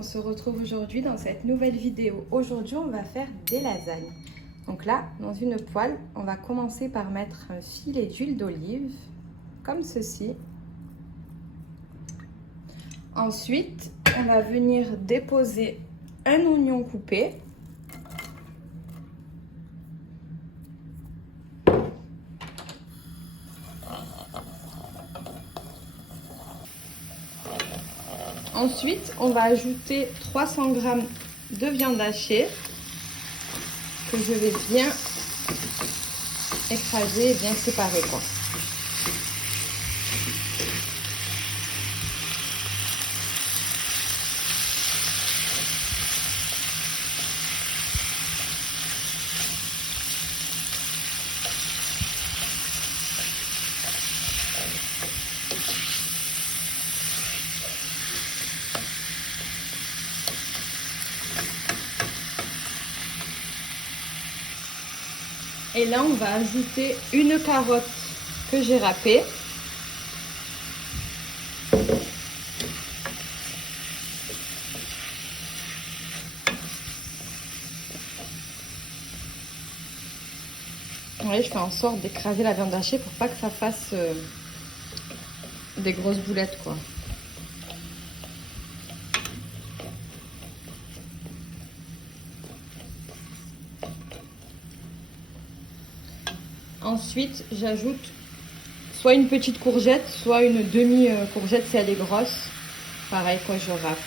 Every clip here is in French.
on se retrouve aujourd'hui dans cette nouvelle vidéo. Aujourd'hui, on va faire des lasagnes. Donc là, dans une poêle, on va commencer par mettre un filet d'huile d'olive, comme ceci. Ensuite, on va venir déposer un oignon coupé. Ensuite, on va ajouter 300 g de viande hachée que je vais bien écraser et bien séparer, quoi. Et là, on va ajouter une carotte que j'ai râpée. Ouais, je fais en sorte d'écraser la viande hachée pour pas que ça fasse des grosses boulettes, quoi. Ensuite, j'ajoute soit une petite courgette, soit une demi-courgette si elle est grosse. Pareil, quoi, je râpe.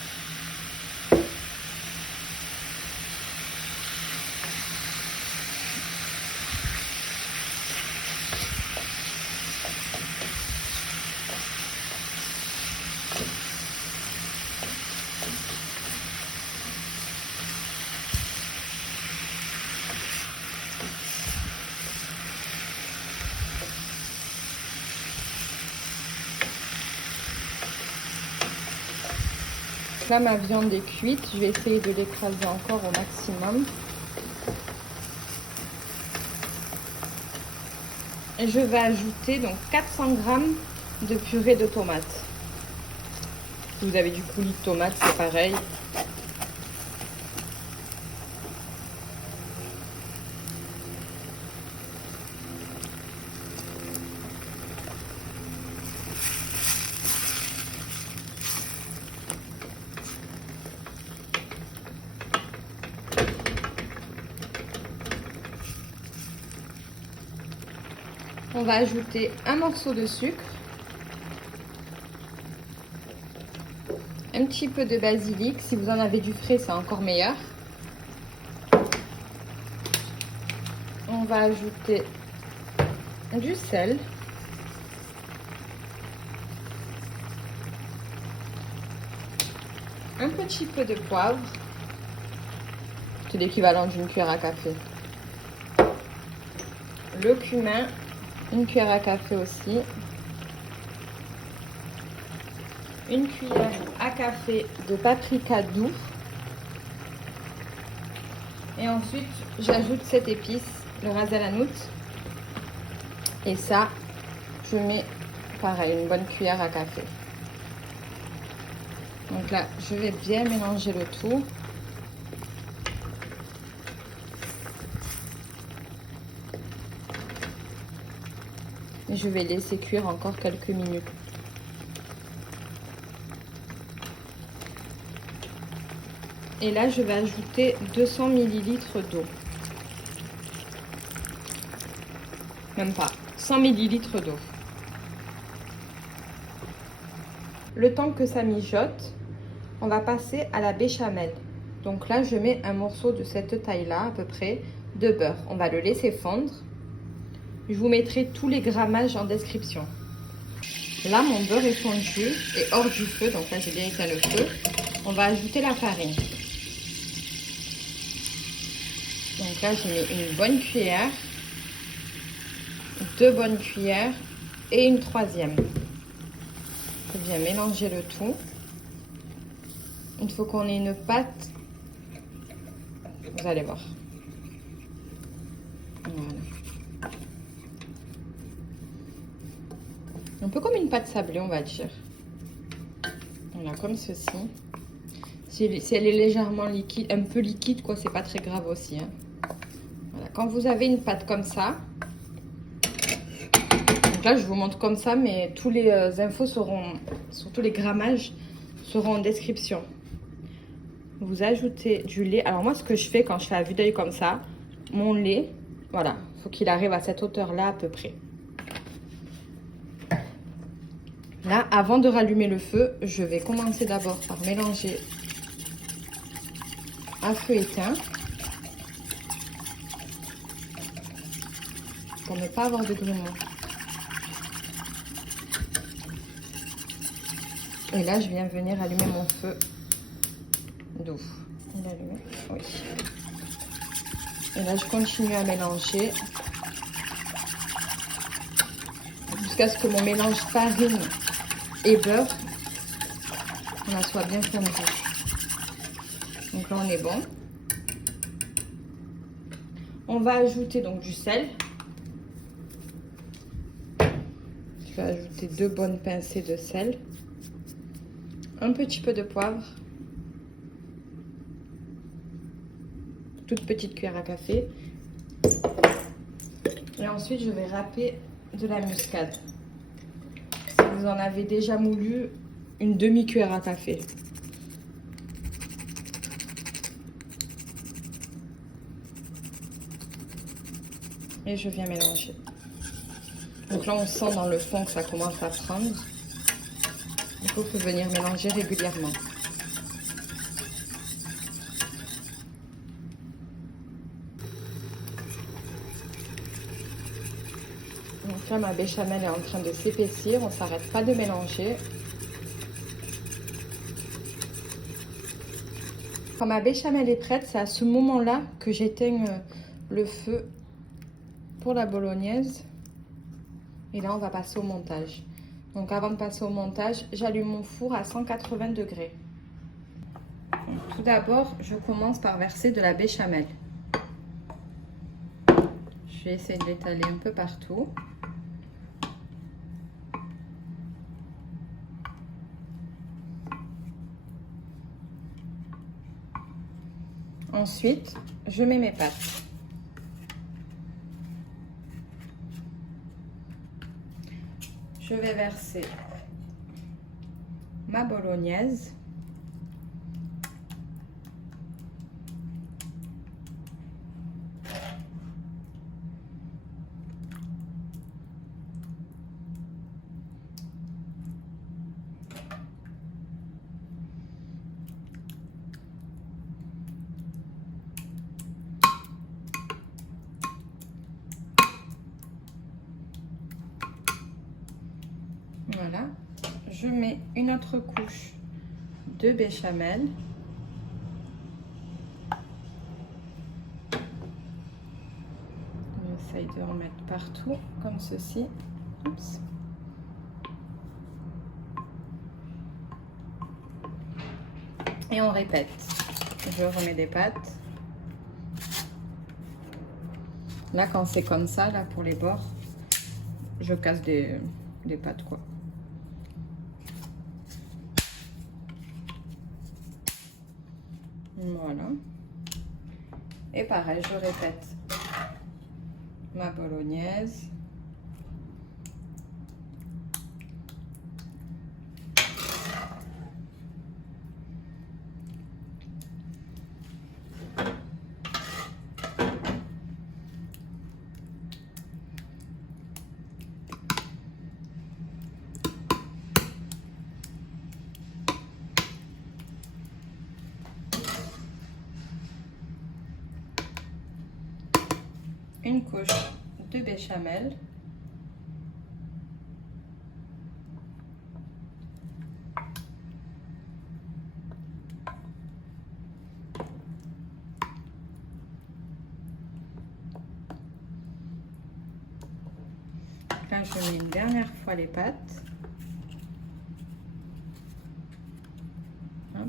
Là, ma viande est cuite. Je vais essayer de l'écraser encore au maximum. Et je vais ajouter donc 400 g de purée de tomates. Si vous avez du coulis de tomates, c'est pareil. On va ajouter un morceau de sucre, un petit peu de basilic. Si vous en avez du frais, c'est encore meilleur. On va ajouter du sel. Un petit peu de poivre. C'est l'équivalent d'une cuillère à café. Le cumin, une cuillère à café aussi. Une cuillère à café de paprika doux. Et ensuite, j'ajoute cette épice, le ras el hanout. Et ça, je mets pareil, une bonne cuillère à café. Donc là, je vais bien mélanger le tout. Et je vais laisser cuire encore quelques minutes. Et là, je vais ajouter 200 ml d'eau. Même pas, 100 ml d'eau. Le temps que ça mijote, on va passer à la béchamel. Donc là, je mets un morceau de cette taille-là, à peu près, de beurre. On va le laisser fondre. Je vous mettrai tous les grammages en description. Là, mon beurre est fondu et hors du feu. Donc là, j'ai bien éteint le feu. On va ajouter la farine. Donc là, je mets une bonne cuillère, 2 bonnes cuillères et une troisième. Je vais bien mélanger le tout. Il faut qu'on ait une pâte. Vous allez voir. Voilà. Un peu comme une pâte sablée, on va dire. Voilà, comme ceci. Si elle est légèrement liquide, un peu liquide, quoi, c'est pas très grave aussi. Hein. Voilà. Quand vous avez une pâte comme ça, donc là je vous montre comme ça, mais tous les infos seront, surtout les grammages, seront en description. Vous ajoutez du lait. Alors moi, ce que je fais quand je fais à vue d'œil comme ça, mon lait, voilà, il faut qu'il arrive à cette hauteur-là à peu près. Là, avant de rallumer le feu, je vais commencer d'abord par mélanger à feu éteint pour ne pas avoir de grumeaux. Et là, je viens venir allumer mon feu doux. Il est allumé? Oui. Et là, je continue à mélanger jusqu'à ce que mon mélange farine et beurre soit bien fondu. Donc là, on est bon. On va ajouter donc du sel. Je vais ajouter 2 bonnes pincées de sel. Un petit peu de poivre. Toute petite cuillère à café. Et ensuite, je vais râper de la muscade. Si vous en avez déjà moulu, une demi-cuillère à café. Et je viens mélanger. Donc là, on sent dans le fond que ça commence à prendre. Il faut venir mélanger régulièrement. Donc là, ma béchamel est en train de s'épaissir. On ne s'arrête pas de mélanger. Quand ma béchamel est prête, c'est à ce moment-là que j'éteins le feu pour la bolognaise. Et là, on va passer au montage. Donc avant de passer au montage, j'allume mon four à 180 degrés. Donc, tout d'abord, je commence par verser de la béchamel. Je vais essayer de l'étaler un peu partout. Ensuite, je mets mes pâtes. Je vais verser ma bolognaise. Voilà, je mets une autre couche de béchamel. J'essaye de en mettre partout, comme ceci. Oups. Et on répète. Je remets des pâtes. Là, quand c'est comme ça, là, pour les bords, je casse des pâtes, quoi. Voilà. Et pareil, je répète ma bolognaise. Une couche de béchamel. Là, je mets une dernière fois les pâtes. Hop.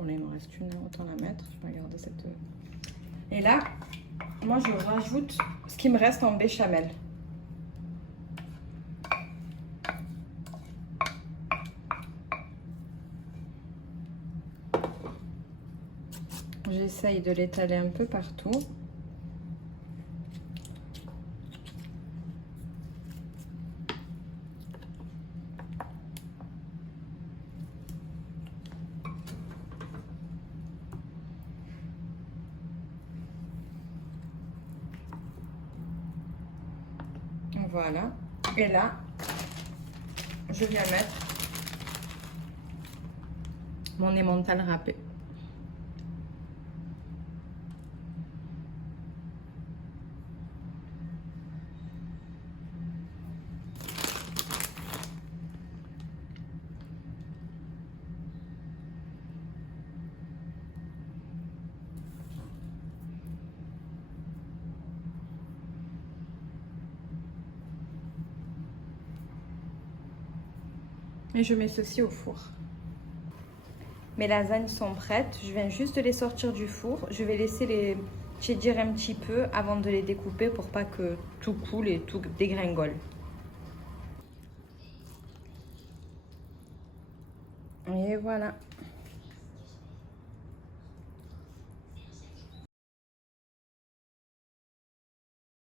Bon, là, il m'en reste une, autant la mettre. Je vais garder cette. Et là, moi, je rajoute ce qui me reste en béchamel. J'essaye de l'étaler un peu partout. Voilà. Et là, je viens mettre mon emmental râpé. Et je mets ceci au four. Mes lasagnes sont prêtes. Je viens juste de les sortir du four. Je vais laisser les tiédir un petit peu avant de les découper pour pas que tout coule et tout dégringole. Et voilà.